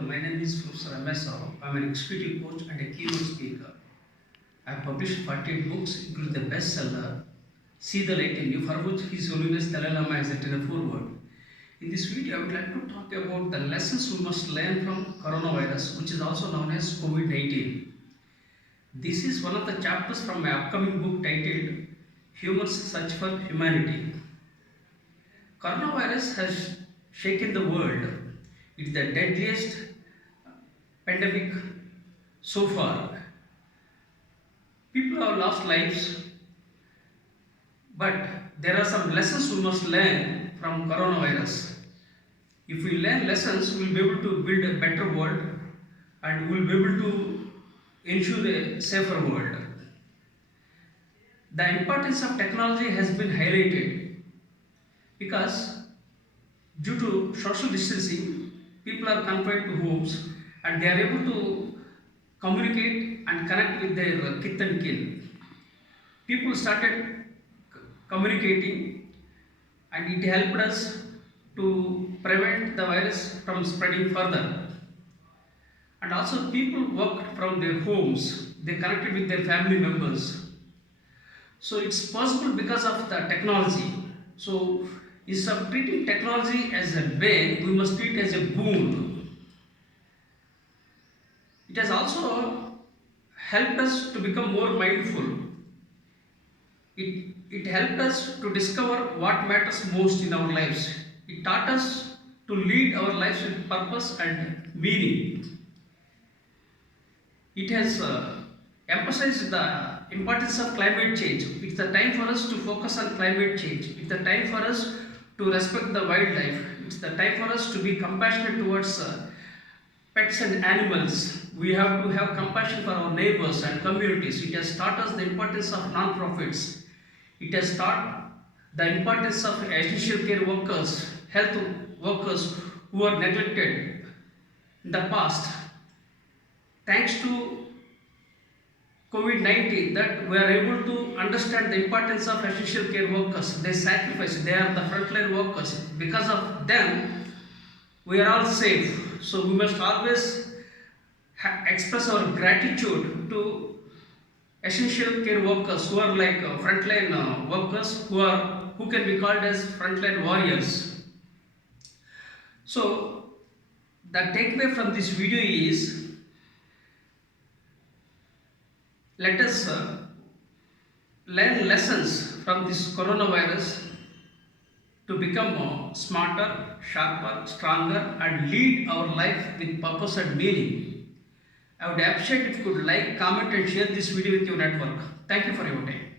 My name is Professor M.S. Rao. I'm an executive coach and a keynote speaker. I've published 48 books, including the bestseller See the Light in You, for which His Holiness Dalai Lama has written a foreword. In this video, I would like to talk about the lessons we must learn from coronavirus, which is also known as COVID-19. This is one of the chapters from my upcoming book titled Humans Search for Humanity. Coronavirus has shaken the world. It's the deadliest pandemic so far. People have lost lives, but there are some lessons we must learn from coronavirus. If we learn lessons, we will be able to build a better world and we will be able to ensure a safer world. The importance of technology has been highlighted because due to social distancing, people are confined to homes and they are able to communicate and connect with their kith and kin. People started communicating and it helped us to prevent the virus from spreading further. And also people worked from their homes, they connected with their family members. So it's possible because of the technology. So instead of treating technology as a bane, we must treat it as a boon. It has also helped us to become more mindful. It helped us to discover what matters most in our lives. It taught us to lead our lives with purpose and meaning. It has emphasized the importance of climate change. It's the time for us to focus on climate change. It's the time for us to respect the wildlife. It's the time for us to be compassionate towards pets and animals. We have to have compassion for our neighbors and communities. It has taught us the importance of non-profits. It has taught the importance of essential care workers, health workers who are neglected in the past. Thanks to COVID-19 that we are able to understand the importance of essential care workers. They sacrifice, they are the frontline workers. Because of them, we are all safe. So we must always express our gratitude to essential care workers who are like frontline workers who can be called as frontline warriors. So the takeaway from this video is, let us learn lessons from this coronavirus to become smarter, sharper, stronger and lead our life with purpose and meaning. I would appreciate if you could like, comment and share this video with your network. Thank you for your time.